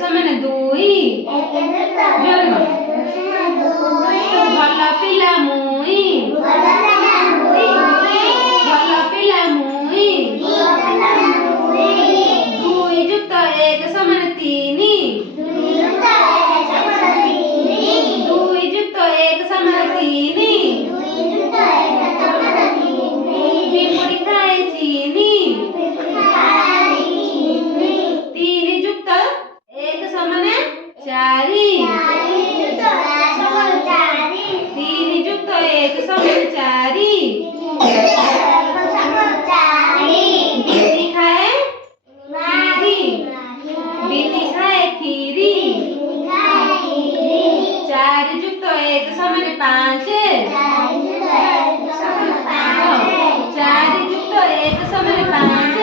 समान दुई जन्म भल पिला मुई भल पिला मुई दुई जुक्त एक समान तीनी दुई जुक्त एक समान तीनी पिंपुड़ी खाए चीनी तीन जुक्त एक समान चारि तीन जुक्त एक समान चारि बिनी खाए खीरी चार जुक्त एक समान पांच चार जुक्त एक समान पांच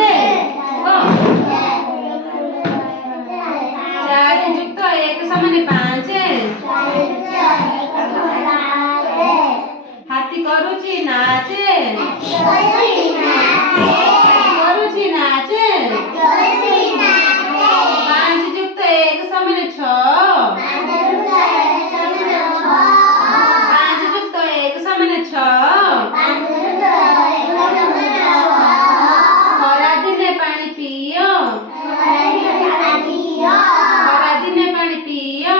चार जुक्त एक समान पांच हाथी करुची नाचे करुची नाचे पांच जुक्त एक समान पांच जुक्त एक समान खरा दिने पानी पियो खरा दिने पानी पियो